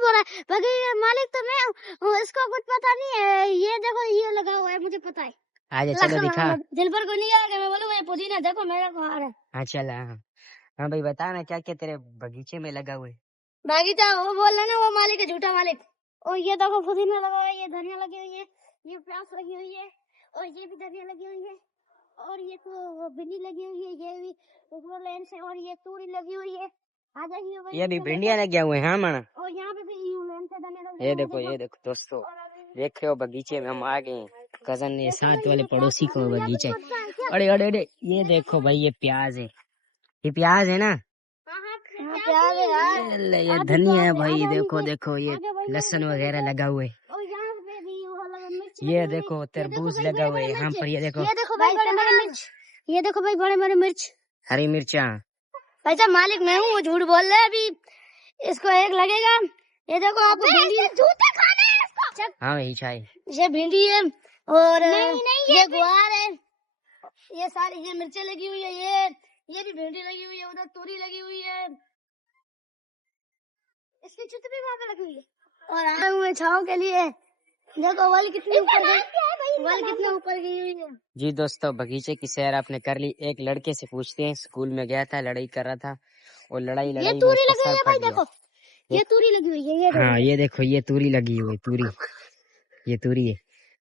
बोल रहा है बगीचे मालिक तो मैं हूँ, इसको कुछ पता नहीं है। ये देखो ये लगा हुआ है, मुझे पता है। आजा चलो दिखा। दिल पर को नहीं आएगा, मैं बोलूँ ये पुदीना देखो मेरा को आ रहा है। हाँ चला। हाँ भाई बता ना क्या क्या तेरे बगीचे में लगा हुआ है। बगीचा वो बोल रहा है ना, वो मालिक है झूठा मालिक। और ये देखो पुदीना लगा हुआ है, ये धनिया लगी हुई है, ये प्याज लगी हुई है, और ये भी धनिया लगी हुई है, और ये तो भिंडी लगी हुई है, ये भी ऊपर लाइन से, और ये तूरी लगी हुई है। आ जाइए ये भी भिंडियां लगे हुए हैं। हाँ माना। और यहाँ पे भी लाइन से धनिया लगी ये देखो दोस्तों, देख रहे हो बगीचे में हम आ गए हैं। कजन ने साथ वाले पड़ोसी को बगीचे। अरे अरे अरे ये देखो भाई, ये प्याज है, ये प्याज है ना। प्याज है यार, ये धनिया है भाई। देखो देखो ये लहसुन वगैरह लगा हुआ है। और यहाँ पे भी वो लगा मिर्च, ये देखो तरबूज लगा हुआ है यहाँ पर। ये देखो भाई बड़े बड़े मिर्च, ये देखो भाई बड़े बड़े मिर्च, हरी मिर्चा। भाई साहब मालिक मैं हूँ, वो झूठ बोल रहे हैं। अभी इसको एक लगेगा। ये देखो आपको भिंडी, जूते खाने हैं इसको। हाँ वही चाय। ये भिंडी है, और नहीं, ये गुआर है, ये सारी ये मिर्चें लगी हुई है, ये भी भिंडी लगी हुई है, उधर तूरी लगी हुई है, इसकी छुट्टी भी वहाँ पे लगी हुई है। और आए हुए छाँव के लिए देखो वाली कितनी ऊपर गई, वाली कितनी ऊपर गई हुई है। जी दोस्तों, बगीचे की सैर आपने कर ली। एक लड़के से पूछते हैं, स्कूल में गया था, लड़ाई कर रहा था, और लड़ाई ये तूरी लगी हुई है भाई, देखो ये तूरी लगी हुई है, ये हाँ ये देखो ये तूरी लगी हुई, तूरी, ये तूरी है।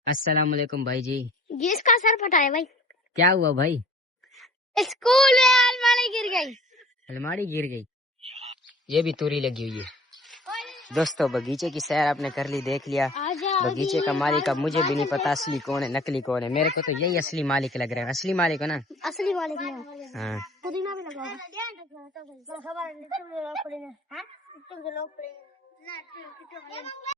अस्सलाम वालेकुम भाई जी। ये इसका सर फटा है भाई। क्या हुआ भाई? स्कूल में अलमारी गिर गई। अलमारी गिर गई। ये भी तूरी लगी हुई है। दोस्तों बगीचे की सैर आपने कर ली, देख लिया बगीचे का मालिक। अब मुझे भी नहीं पता असली कौन है नकली कौन है। मेरे को तो यही असली मालिक लग रहा है। असली मालिक हो ना? असली मालिक है। हाँ पुदीना भी लगा हुआ है।